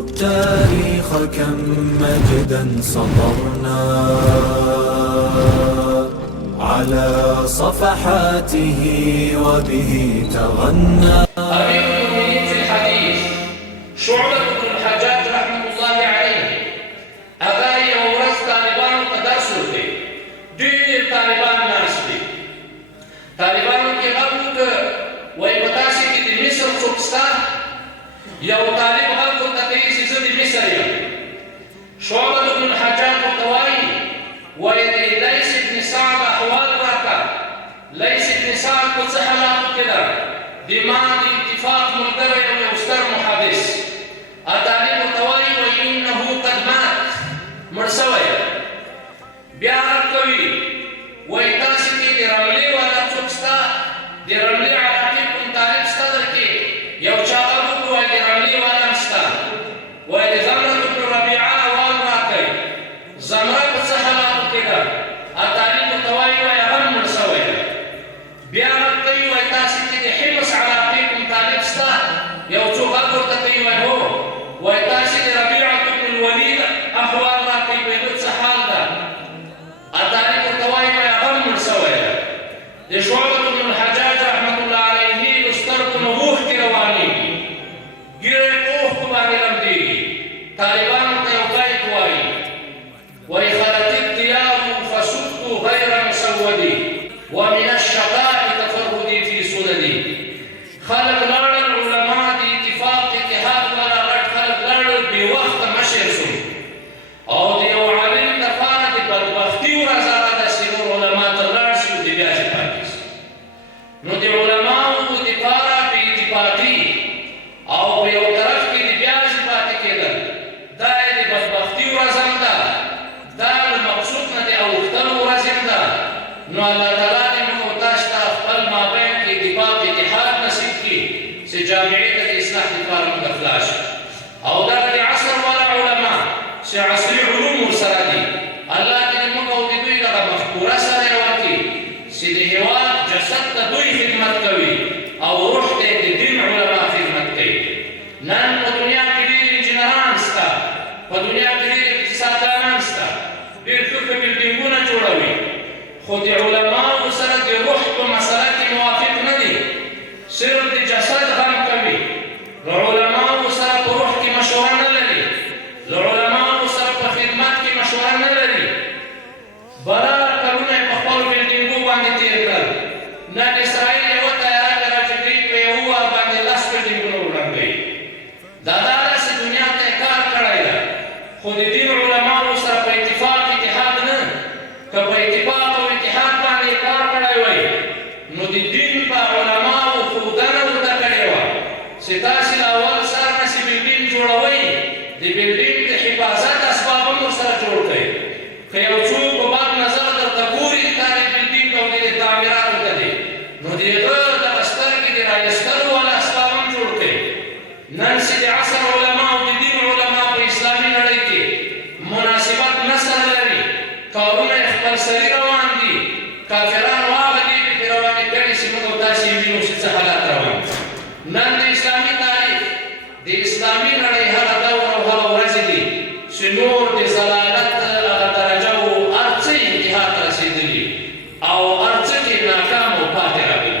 التاريخ كم مجدا سطرنا على صفحاته وبه تغنى. أمير المؤمنين في الحديث شعبة بن الحجاج رحمة الله عليه أغاي ورز طالبان درس ورته ډېر طالبان ناست دي. طالبانو کې غږ وایي په تاسې کې د مصر څوک شته؟ یو طالب غږ ورته کوي چې زه د مصر یم. شعبة بن الحجاج ورته وایي د لیث بن سعد احوال راکړه. لیث بن سعد په څه حالاتو کې ده؟ د ما د اتفاق ملګری او یو ستر محدث. طالب ورته وایي انه قد مات، مړ سوی. بیا غږ کوي وایي تاسې کې د رملې والا څوک شته؟ د رملې عراقي کوم طالب شته در کې؟ یو چا غږ وکړو وایي د رملې والا هم شته. وایي د زمرة بن ربیعه احوال راکوي. زمره په څه حالاتو کې ده؟ طالب ورته وایي هغه هم مړ سوی ده. بیا غږ کوي وایي تاسې کې د حمص عراقي کوم طالب شته؟ یو څو غږ ورته کوي وایي هو. وایي تاسې د ربیعة بن الولید احوال راکوي، په هغه څه حال ده؟ طالب ورته وایي هغه هم مړ سوی ده. د شعبة بن الحجاج رحمة الله علیه د سترګو نه اوښکې روانېږي، ږیره یې په اوښکو باندې لمدېږي. طالبانو ته یو بیت وایي خلت الديار فسدت غیر مسودي ومن الشقاء تفردي في سندي. خلق لاړل علما د اتفاق اتحاد والا غټ خلق لاړل، بې وخته مشر سوی. او د یو عالم لپاره د بدبختي ورځ هغه ده چې نور علما ته لاړ شي او د بیا چې پاتې شي. نو د علماو دپاره بې اتفاقي او په یو طرف کې د بیا چې پاتې کېدل، دا یې د بدبختي ورځ هم ده، دا له مقصود نه د اوښتلو ورځ هم ده. نو الله تعالی دې موږ او تاسو ته خپل مابین کې اتفاق اتحاد نصیب کړي چې جامعې ته د اصلاح لپاره موږ خلاص شو. او دغه د عصر والا علما چې عصري علوم ورسره دي، الله دې موږ او د دوی دغه مفکوره سره یو کړي چې د هېواد جسد ته دوی خدمت کوي او روح ته د دین علما خدمت کوي. نن په دنیا کې ډېر انجینران شته، په دنیا کې ډېر اقتصاددانان شته، ډېر ښه بلډینګونه جوړوي، خو د علماو سره د روح په مسله کې موافق نه دي. صرف د جسد غم کوي، له علماو سره په روح کې مشوره نه لري، له علماو سره په خدمت کې مشوره نه لري. بره کلونه یې په خپلو بلډینګو باندې تېر کړل. نن اسرائیل یوه طیاره کړه چې دوی په یو وار باندې 10 بلډینګونه وړاندوي. دا داسې دنیا ته یې کار کړی ده، خو د دین علماو سره په اتفاق اتحاد نه. که په اتفاق او اتحاد باندې کار کړی وای، نو د دین په علماو ښودنه ورته کړې وه چې تاسې له اول سر نه چې بلډینګ جوړوئ، د بلډینګ د حفاظت اسباب هم ورسره جوړ کړئ. که یو څوک په بد نظر درته ګوري دا د بلډینګ او د تعمیراتو ته دی، نو د هغه دغه سترګې د رایستلو والا اسباب هم جوړ کړئ. نن چې د عصر علما او د دین علما په اسلامي نړۍ کې مناسبت نه سره لري، کارونه یې خپلسري روان دي، کافران هغه دي چې روانې کړي چې موږ او تاسې یې وینو چې څه حالات روان. نن د اسلامي تاریخ د اسلامي نړۍ هغه دور او هغه ورځې دي چې نور د ضلالت هغه درجه او هر څه انتها ته رسېدلي او هر څه کې ناکام او پاتې راغلي.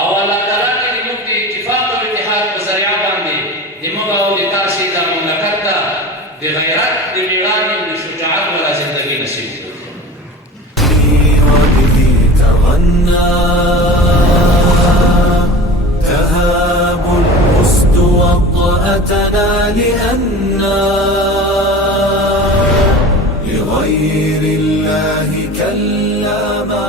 او الله تعالی دې موږ د اتفاق او اتحاد په ذریعه باندې د موږ او د تاسې دا مملکت ته د غیرت، د مېړانې، د شجاعت والا زندګي نصیب کړي. وبه تغنى تهاب الأسد وطأتنا لأننا لغير الله كلا ما